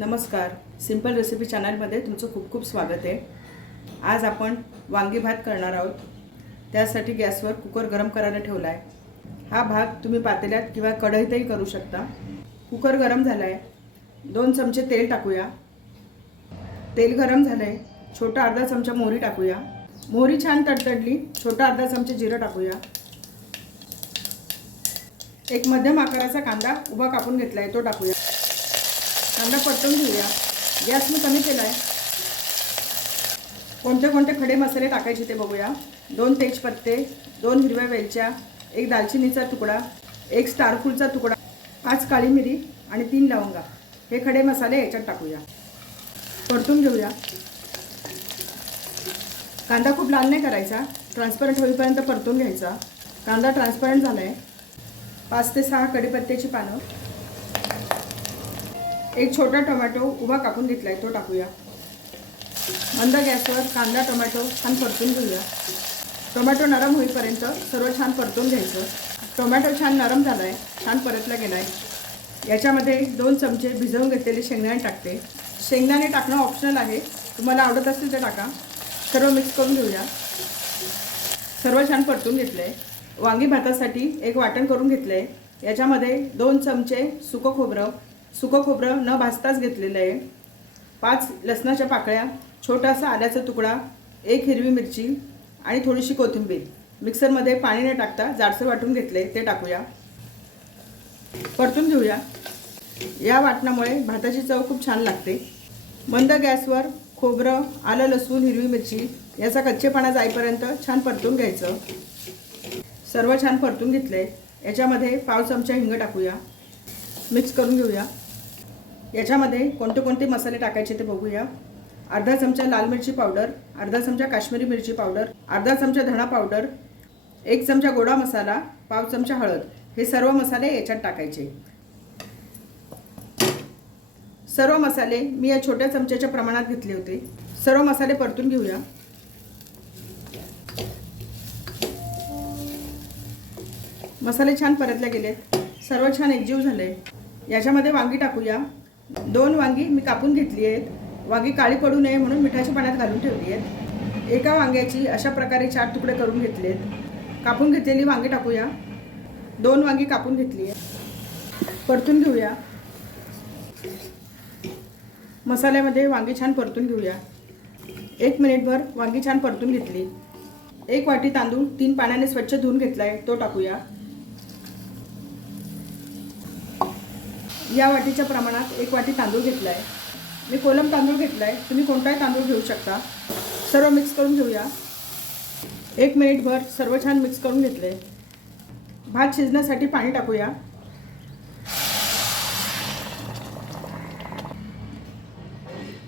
नमस्कार, simple recipe चॅनलमध्ये तुमचं खूप खूप स्वागत आहे। आज आपण वांगी भात करणार आहोत। त्यासाठी गॅसवर कुकर गरम करायला ठेवला आहे। हा भात तुम्ही पातेल्यात किंवा कढईतही करू शकता। कुकर गरम झाला आहे, 2 चमचे तेल टाकूया। तेल गरम झाले, छोटा अर्धा चमचा मोहरी टाकूया। मोहरी छान तडतडली, छोटा अर्धा चमचा जिरं टाकूया। एक मध्यम आकाराचा कांदा उभा कापून घेतला आहे, तो टाकूया। कांदा परतून घेऊया। गॅस मी कमी केला आहे। कोणते कोणते खडे मसाले टाकायचे ते बघूया। 2 तेजपत्ते, 2 हिरव्या वेलच्या, 1 दालचिनीचा तुकडा, 1 स्टार फूलचा तुकडा, 5 काळी मिरी आणि 3 लवंगा, हे खडे मसाले याच्यात टाकूया। परतून घेऊया। कांदा खूप लाल नाही करायचा, ट्रान्सपरंट होईपर्यंत परतून घ्यायचा। कांदा ट्रान्सपरंट झाला आहे। 5 ते 6 कढीपत्त्याची पानं, 1 छोटा टोमॅटो उभा कापून घेतलाय, तो टाकूया। मंद गॅसवर कांदा टोमॅटो छान परतून घेऊया। टोमॅटो नरम होईपर्यंत सर्व छान परतून घ्यायचं। टोमॅटो छान नरम झालाय, छान परतला गेलाय। याच्यामध्ये 2 चमचे भिजवून घेतलेले शेंगदाणे टाकते। शेंगदाणे टाकणं ऑप्शनल आहे, तुम्हाला आवडत असेल तर टाका। सर्व मिक्स करून घेऊया। सर्व छान परतून घेतलंय। वांगी भातासाठी एक वाटण करून घेतलंय। याच्यामध्ये 2 चमचे सुकं खोबरं न भाजताच घेतलेलं आहे। 5 लसणाच्या पाकळ्या, छोटासा आल्याचा तुकडा, 1 हिरवी मिरची आणि थोडीशी कोथिंबीर। मिक्सरमध्ये पाणी न टाकता जाडसर वाटून घेतले, ते टाकूया। परतून घेऊया। या वाटणामुळे भाताची चव खूप छान लागते। मंद गॅसवर खोबरं, आलं, लसूण, हिरवी मिरची याचा कच्चेपणा जाईपर्यंत छान परतून घ्यायचं। सर्व छान परतून घेतले। याच्यामध्ये 1/2 चमचा हिंग टाकूया। मिक्स करून घेऊया। याच्यामध्ये कोणते कोणते मसाले टाकायचे ते बघूया। अर्धा चमचा लाल मिरची पावडर, अर्धा चमचा काश्मीरी मिरची पावडर, अर्धा चमचा धणा पावडर, 1 चमचा गोडा मसाला, 1/2 चमचा हळद, हे सर्व मसाले याच्यात टाकायचे। सर्व मसाले मी या छोट्या चमच्याच्या प्रमाणात घेतले होते। सर्व मसाले परतून घेऊया। मसाले छान परतले गेलेत, सर्व छान एकजीव झाले। याच्यामध्ये वांगी टाकूया। 2 वांगी मी कापून घेतली आहेत। वांगी काळी पडू नये म्हणून मिठाच्या पाण्यात घालून ठेवली आहेत। एका वांग्याची अशा प्रकारे 4 तुकडे करून घेतलेत। कापून घेतलेली वांगी टाकूया। 2 वांगी कापून घेतली आहेत। परतून घेऊया। मसाल्यामध्ये वांगी छान परतून घेऊया। 1 मिनिटभर वांगी छान परतून घेतली। 1 वाटी तांदूळ 3 पाण्याने स्वच्छ धुवून घेतलाय, तो टाकूया। या वाटीच्या प्रमाणात 1 वाटी तांदूळ घेतलाय। मी कोलम तांदूळ घेतलाय, तुम्ही कोणताही तांदूळ घेऊ शकता। सर्व मिक्स करून घेऊया। 1 मिनिटभर सर्व छान मिक्स करून घेतले। भात शिजण्यासाठी पाणी टाकूया।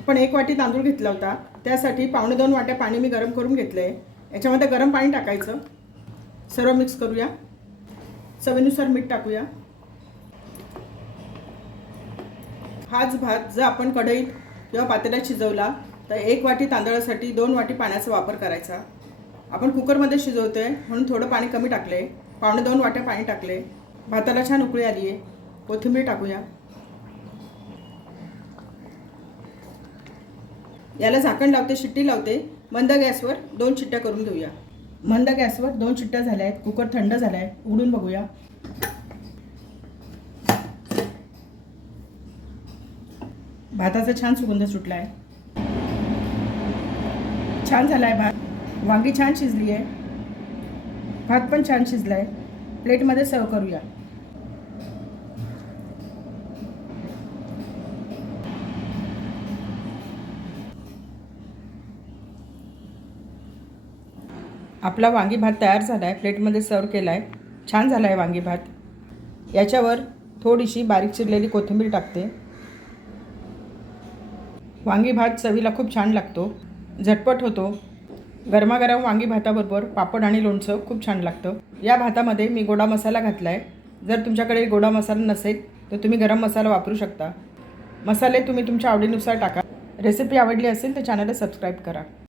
पण 1 वाटी तांदूळ घेतला होता, त्यासाठी 1.25 वाट्या पाणी मी गरम करून घेतलंय। याच्यामध्ये गरम पाणी टाकायचं। सर्व मिक्स करूया। चवीनुसार मीठ टाकूया। हाच भात जर आपण कढईत किंवा पातेल्यात शिजवला तर 1 वाटी तांदळासाठी 2 वाटी पाण्याचा वापर करायचा। आपण कुकरमध्ये शिजवतोय म्हणून थोडं पाणी कमी टाकले, 1.25 वाट्या पाणी टाकले। भाताला छान उकळी आली आहे। कोथिंबीर टाकूया। याला झाकण लावते, शिट्टी लावते। मंद गॅसवर 2 शिट्ट्या करून घेऊया। मंद गॅसवर 2 शिट्ट्या झाल्या आहेत। कुकर थंड झाला आहे, उघडून बघूया। भाताचा छान सुगंध सुटला आहे। छान झाला आहे भात। वांगी छान शिजली आहे। भात पण छान शिजला आहे। प्लेटमध्ये सर्व करूया। आपला वांगी भात तयार झाला आहे। प्लेटमध्ये सर्व केला आहे। छान झाला आहे वांगी भात। याच्यावर थोडीशी बारीक चिरलेली कोथिंबीर टाकते। वांगी भात चवीला खूप छान लागतो, झटपट होतो। गरमागरम वांगी भाताबरोबर पापड आणि लोणचं खूप छान लागतं। या भातामध्ये मी गोडा मसाला घातला आहे। जर तुमच्याकडे गोडा मसाला नसेल तर तुम्ही गरम मसाला वापरू शकता। मसाले तुम्ही तुमच्या आवडीनुसार टाका। रेसिपी आवडली असेल तर चॅनलला सबस्क्राईब करा।